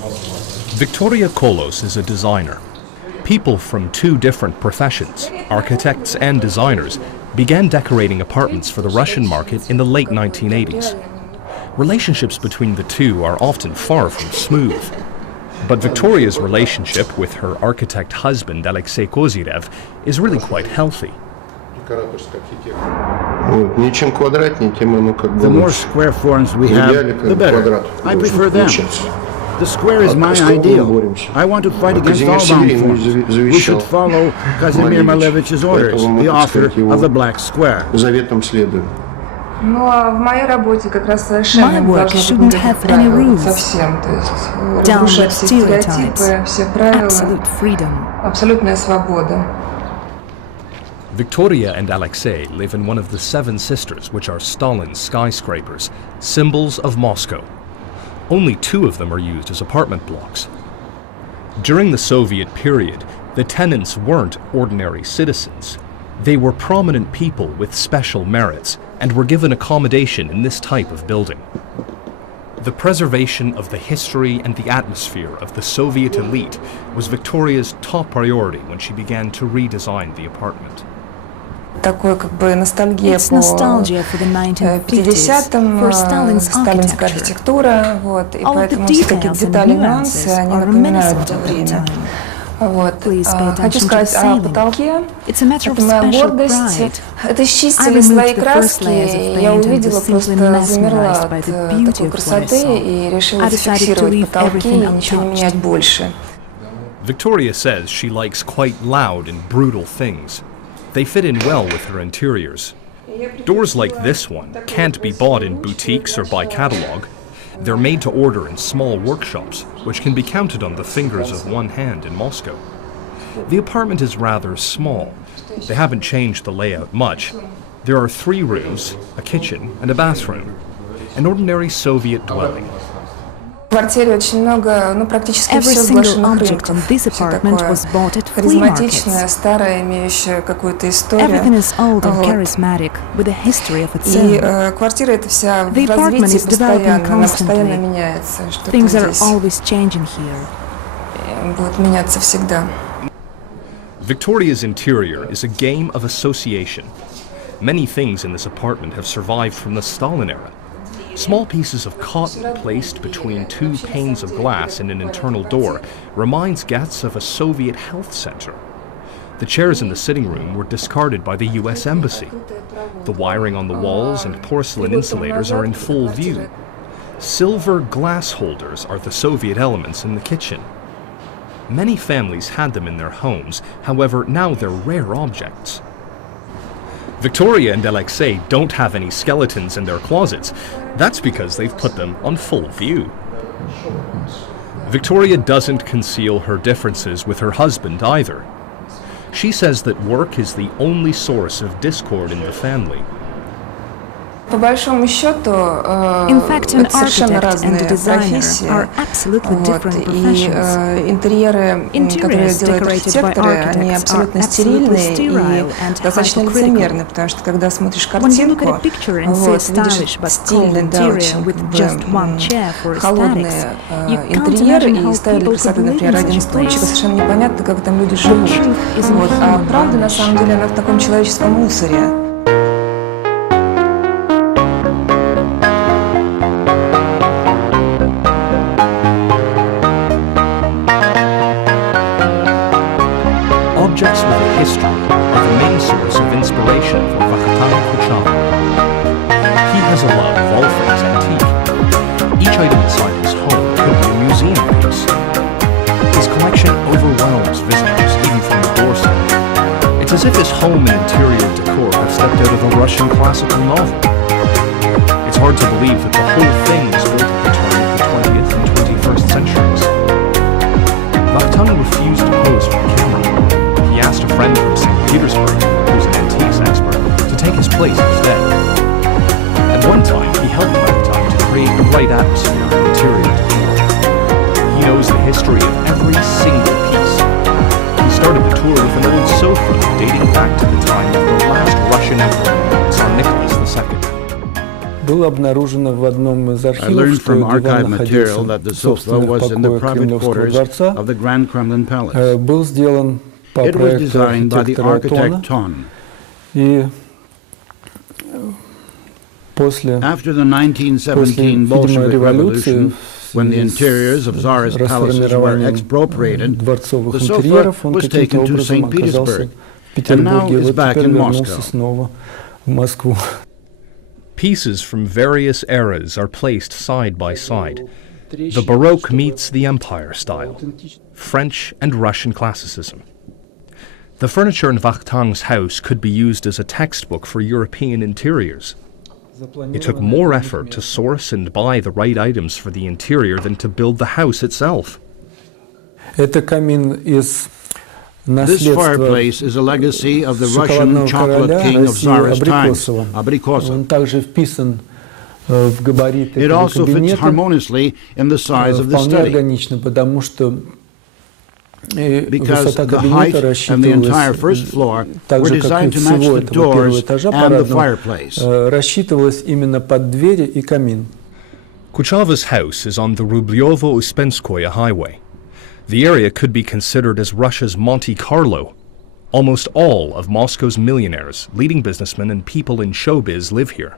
Victoria Kolos is a designer. People from two different professions, architects and designers, began decorating apartments for the Russian market in the late 1980s. Relationships between the two are often far from smooth. But Victoria's relationship with her architect husband, Alexei Kozyrev, is really quite healthy. The more square forms we have, the better. I prefer them. The square is my ideal. I want to fight against all round forms. We should follow Kazimir Malevich's orders, the author of the Black Square. My work shouldn't have any rules. Downward stereotypes. Absolute freedom. Victoria and Alexei live in one of the 7 sisters, which are Stalin's skyscrapers, symbols of Moscow. Only 2 of them are used as apartment blocks. During the Soviet period, the tenants weren't ordinary citizens. They were prominent people with special merits and were given accommodation in this type of building. The preservation of the history and the atmosphere of the Soviet elite was Victoria's top priority when she began to redesign the apartment. It's nostalgia for the 1950s, for Stalin's architecture. All of the details and nuances are reminiscent of that time. Please pay attention to the ceiling. It's a matter of special pride. I removed the first layers of paint and was simply mesmerized by the beauty of what I saw. I decided to leave everything untouched. Victoria says she likes quite loud and brutal things. They fit in well with her interiors. Doors like this one can't be bought in boutiques or by catalog. They're made to order in small workshops, which can be counted on the fingers of one hand in Moscow. The apartment is rather small. They haven't changed the layout much. There are 3 rooms, a kitchen, and a bathroom. An ordinary Soviet dwelling. Every single object in this apartment was bought at flea markets. Everything is old and charismatic, with a history of its own. The apartment is developing constantly. Things are always changing here. Victoria's interior is a game of association. Many things in this apartment have survived from the Stalin era. Small pieces of cotton placed between 2 panes of glass in an internal door reminds guests of a Soviet health center. The chairs in the sitting room were discarded by the US Embassy. The wiring on the walls and porcelain insulators are in full view. Silver glass holders are the Soviet elements in the kitchen. Many families had them in their homes, however, now they're rare objects. Victoria and Alexei don't have any skeletons in their closets. That's because they've put them on full view. Victoria doesn't conceal her differences with her husband either. She says that work is the only source of discord in the family. In fact, an architect and a designer are absolutely different professions. Interiors decorated by architects are absolutely sterile and hypocritical. When you look at a picture and see a stylish but cold interior with just one chair for aesthetics, you can't imagine how people could live in such a place. The truth is in here. Objects with a history are the main source of inspiration for Vakhtan Kuchar. He has a love of all things antique. Each item inside his home could be a museum piece. His collection overwhelms visitors even from the doorstep. It's as if his home and interior decor have stepped out of a Russian classical novel. It's hard to believe that the whole thing was built at the turn of the 20th and 21st centuries. Vakhtan refused to pose for the camera. He asked a friend from St. Petersburg, who's an antiques expert, to take his place instead. At one time, he helped Vakhtan to create the right atmosphere and interior decor. He knows the history of every single piece. He started the tour with an old sofa dating back to the time of the last Russian emperor, Tsar Nicholas II. Был learned from archive material that the sofa was in the private quarters of the Grand Kremlin Palace. It was designed by the architect Ton. After the 1917 Bolshevik Revolution, when the interiors of Tsarist palaces were expropriated, the sofa was taken to St. Petersburg, and now is back in Moscow. Pieces from various eras are placed side by side. The Baroque meets the Empire style, French and Russian classicism. The furniture in Vakhtang's house could be used as a textbook for European interiors. It took more effort to source and buy the right items for the interior than to build the house itself. This fireplace is a legacy of the Russian chocolate king of Tsarist times, Abrikosov. It also fits harmoniously in the size of the study, because the height and the entire first floor were designed to match the doors and the fireplace. Kuchava's house is on the Rublyovo-Uspenskoye highway. The area could be considered as Russia's Monte Carlo. Almost all of Moscow's millionaires, leading businessmen, and people in showbiz live here.